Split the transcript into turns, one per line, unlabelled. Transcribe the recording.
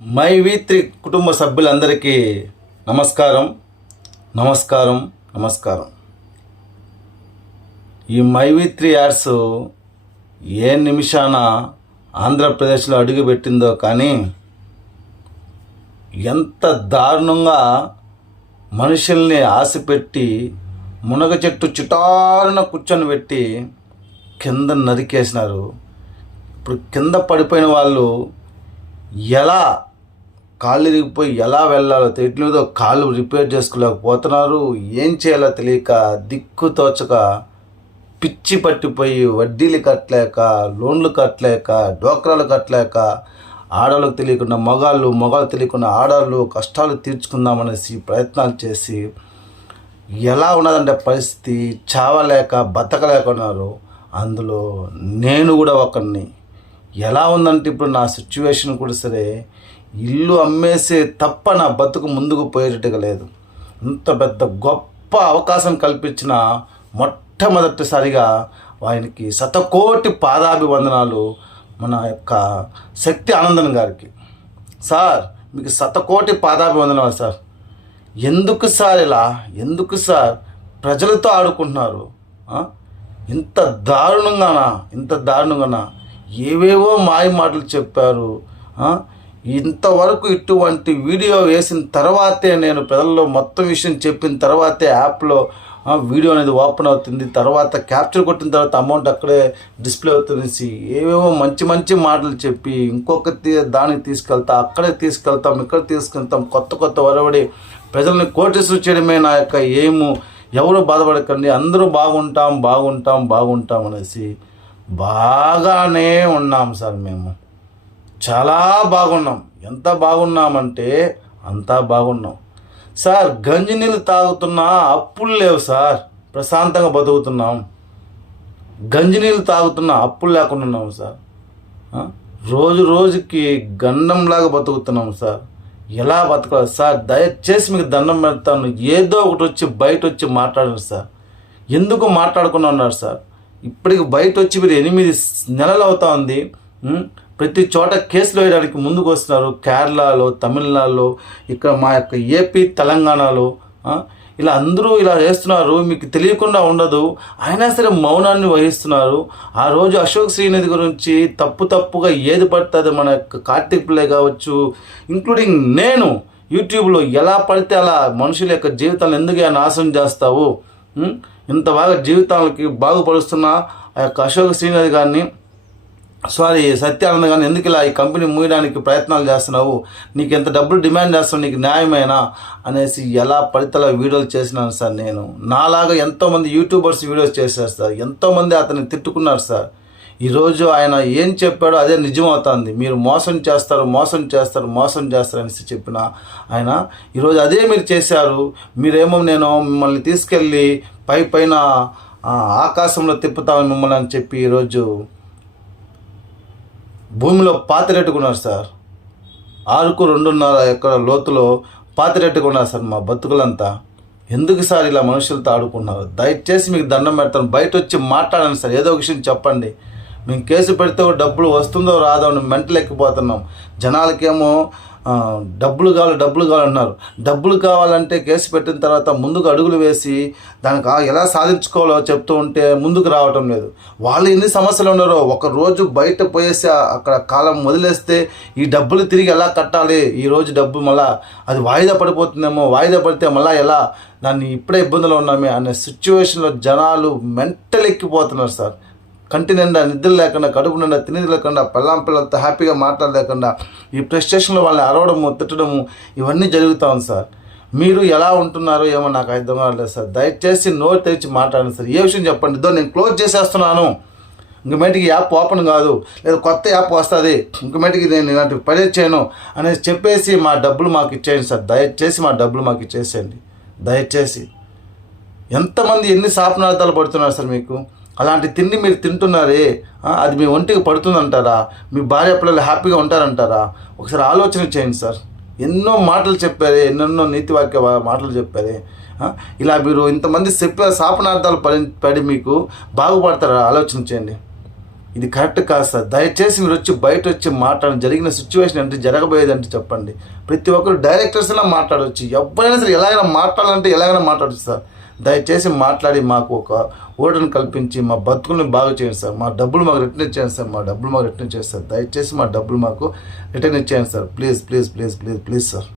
My వీత్రి కుటుంబ సభ్యులందరికీ నమస్కారం నమస్కారం నమస్కారం. ఈ మై త్రీ యాడ్స్ ఏ నిమిషాన ఆంధ్రప్రదేశ్లో అడుగుపెట్టిందో కానీ ఎంత దారుణంగా మనుషుల్ని ఆశపెట్టి మునగ చెట్టు చుటారున కూర్చొని పెట్టి కింద నరికేసినారు. ఇప్పుడు కింద పడిపోయిన వాళ్ళు ఎలా కాళ్ళు ఇరిగిపోయి ఎలా వెళ్ళాలో తెలియలేదో కాళ్ళు రిపేర్ చేసుకోలేకపోతున్నారు. ఏం చేయాలో తెలియక దిక్కు తోచక పిచ్చి పట్టిపోయి వడ్డీలు కట్టలేక లోన్లు కట్టలేక డోక్రాలు కట్టలేక ఆడవాళ్ళకి తెలియకుండా మగాళ్ళు మగాళ్ళు తెలియకుండా ఆడవాళ్ళు కష్టాలు తీర్చుకుందామనేసి ప్రయత్నాలు చేసి ఎలా ఉన్నదంటే పరిస్థితి చావలేక బతకలేక ఉన్నారు. అందులో నేను కూడా ఒకరిని ఎలా ఉందంటే ఇప్పుడు నా సిచ్యువేషన్ కూడా సరే ఇల్లు అమ్మేసే తప్ప నా బతుకు ముందుకు పోయేటట్టుగా లేదు. ఇంత పెద్ద గొప్ప అవకాశం కల్పించిన మొట్టమొదటిసారిగా ఆయనకి శతకోటి పాదాభివందనాలు మన యొక్క శక్తి ఆనందన్ గారికి. సార్ మీకు శతకోటి పాదాభివందనాలు సార్. ఎందుకు సార్ ఇలా? ఎందుకు సార్? ప్రజలతో ఆడుకుంటున్నారు. ఇంత దారుణంగానా? ఇంత దారుణంగానా? ఏవేవో మాయ మాటలు చెప్పారు. ఇంతవరకు ఇటువంటి వీడియో వేసిన తర్వాతే నేను ప్రజల్లో మొత్తం విషయం చెప్పిన తర్వాతే యాప్లో వీడియో అనేది ఓపెన్ అవుతుంది. తర్వాత క్యాప్చర్ కొట్టిన తర్వాత అమౌంట్ అక్కడే డిస్ప్లే అవుతుంది. ఏవేవో మంచి మంచి మాటలు చెప్పి ఇంకొక తీ- దానికి తీసుకెళ్తా అక్కడే తీసుకెళ్తాం ఇక్కడ తీసుకెళ్తాం కొత్త కొత్త వరవడి ప్రజల్ని కోటేశ్వరు చేయడమే నా యొక్క ఏము? ఎవరు బాధపడకండి. అందరూ బాగుంటాం బాగుంటాం బాగుంటాం అనేసి బాగానే ఉన్నాం సార్ మేము. చాలా బాగున్నాం. ఎంత బాగున్నామంటే అంతా బాగున్నాం. సార్ గంజి నీళ్ళు తాగుతున్నా అప్పులు లేవు సార్. ప్రశాంతంగా బతుకుతున్నాం. గంజి నీళ్ళు తాగుతున్నా అప్పులు లేకుండా ఉన్నాం సార్. రోజు రోజుకి గండంలాగా బతుకుతున్నాం సార్. ఎలా బతకాలి సార్? దయచేసి మీకు దండం పెడతాను. ఏదో ఒకటి వచ్చి బయట వచ్చి మాట్లాడండి సార్. ఎందుకు మాట్లాడకుండా ఉన్నారు సార్? ఇప్పటికి బయట వచ్చి మీరు ఎనిమిది నెలలు అవుతా ఉంది ప్రతి చోట కేసులు వేయడానికి ముందుకు వస్తున్నారు. కేరళలో తమిళనాడులో ఇక్కడ మా యొక్క ఏపీ తెలంగాణలో ఇలా అందరూ ఇలా చేస్తున్నారు. మీకు తెలియకుండా ఉండదు. అయినా సరే మౌనాన్ని వహిస్తున్నారు. ఆ రోజు అశోక్ శ్రీనిధి గురించి తప్పు తప్పుగా ఏది పడుతుంది మన యొక్క కార్తీక్ పిల్లే కావచ్చు ఇంక్లూడింగ్ నేను యూట్యూబ్లో ఎలా పడితే అలా మనుషుల యొక్క జీవితాలను ఎందుకు నాశనం చేస్తావు? ఇంత బాగా జీవితాలకి బాగుపరుస్తున్న ఆ యొక్క అశోక్ శ్రీనివాస్ గారిని సారీ సత్యానంద గారిని ఎందుకు ఇలా ఈ కంపెనీ మూయడానికి ప్రయత్నాలు చేస్తున్నావు? నీకు ఎంత డబ్బులు డిమాండ్ చేస్తున్నావు? నీకు న్యాయమేనా? అనేసి ఎలా పడితల వీడియోలు చేసినాను సార్ నేను. నాలాగా ఎంతోమంది యూట్యూబర్స్ వీడియోస్ చేశారు సార్. ఎంతోమంది అతన్ని తిట్టుకున్నారు సార్. ఈరోజు ఆయన ఏం చెప్పాడో అదే నిజమవుతుంది. మీరు మోసం చేస్తారు మోసం చేస్తారు మోసం చేస్తారు అనేసి చెప్పిన ఆయన ఈరోజు అదే మీరు చేశారు. మీరేమో నేను మిమ్మల్ని తీసుకెళ్ళి పై పైన ఆకాశంలో తిప్పుతామని మిమ్మల్ని అని చెప్పి ఈరోజు భూమిలో పాతిరెట్టుకున్నారు సార్. ఆరుకు రెండున్నర ఎక్కడ లోతులో పాతిరెట్టుకున్నారు సార్ మా బతుకులంతా. ఎందుకు సార్ ఇలా మనుషులతో ఆడుకున్నారు దయచేసి మీకు దండం పెడతాను. బయట వచ్చి మాట్లాడండి సార్. ఏదో ఒక విషయం చెప్పండి. మేము కేసు పెడితే డబ్బులు వస్తుందో రాదో అని మెంటలు ఎక్కిపోతున్నాం. జనాలకేమో డబ్బులు కావాలి డబ్బులు కావాలన్నారు డబ్బులు కావాలంటే కేసు పెట్టిన తర్వాత ముందుకు అడుగులు వేసి దానికి ఆ- ఎలా సాధించుకోవాలో చెప్తూ ఉంటే ముందుకు రావటం లేదు. వాళ్ళు ఎన్ని సమస్యలు ఉన్నారో ఒక రోజు బయట పోయేసి అక్కడ కాలం వదిలేస్తే ఈ డబ్బులు తిరిగి ఎలా కట్టాలి? ఈరోజు డబ్బు మళ్ళా అది వాయిదా పడిపోతుందేమో వాయిదా పడితే మళ్ళా ఎలా? దాన్ని ఇప్పుడే ఇబ్బందులు ఉన్నామే అనే సిచ్యువేషన్లో జనాలు మెంటల్ ఎక్కిపోతున్నారు సార్. కంటి నిండా నిద్ర లేకుండా కడుపు నిండా తినేది లేకుండా పిల్లం పిల్లలతో హ్యాపీగా మాట్లాడలేకుండా ఈ ప్రెస్ వాళ్ళని అరవడము తిట్టడము ఇవన్నీ జరుగుతూ ఉంది సార్. మీరు ఎలా ఉంటున్నారో ఏమో నాకు అర్థం కావట్లేదు సార్. దయచేసి నోరు తెరిచి మాట్లాడండి సార్. ఏ విషయం చెప్పండి? ఇదో నేను క్లోజ్ చేసేస్తున్నాను. ఇంక మీటికి యాప్ ఓపెన్ కాదు. లేదా కొత్త యాప్ వస్తుంది. ఇంక మీటికి నేను ఇలాంటి పని చేయను అనేది చెప్పేసి మా డబ్బులు మాకు ఇచ్చేయండి సార్. దయచేసి మా డబ్బులు మాకు ఇచ్చేసేయండి. దయచేసి. ఎంతమంది ఎన్ని శాపనార్థాలు పడుతున్నారు సార్ మీకు? అలాంటి తిండి మీరు తింటున్నారే అది మీ ఒంటికి పడుతుందంటారా? మీ భార్య పిల్లలు హ్యాపీగా ఉంటారంటారా? ఒకసారి ఆలోచన చేయండి సార్. ఎన్నో మాటలు చెప్పారే ఎన్నెన్నో నీతివాక్య మాటలు చెప్పారే ఇలా మీరు ఇంతమంది చెప్పే శాపనార్థాలు పడి పడి మీకు బాగుపడతారా? ఆలోచన చేయండి. ఇది కరెక్ట్ కాదు సార్. దయచేసి మీరు వచ్చి బయట వచ్చి మాట్లాడండి. జరిగిన సిచ్యువేషన్ అంటే జరగబోయేది అంటే చెప్పండి. ప్రతి ఒక్కరు డైరెక్టర్స్ ఇలా మాట్లాడవచ్చు ఎవరైనా సరే ఎలాగైనా మాట్లాడాలంటే ఎలాగైనా మాట్లాడచ్చు సార్. దయచేసి మాట్లాడి మాకు ఒక ఓటును కల్పించి మా బతుకుల్ని బాగు చేయండి సార్. మా డబ్బులు మాకు రిటర్న్ ఇచ్చేయండి సార్. మా డబ్బులు మాకు రిటర్న్ ఇచ్చేస్తారు దయచేసి మా డబ్బులు మాకు రిటర్న్ ఇచ్చేయండి sir. Please please please please please sir.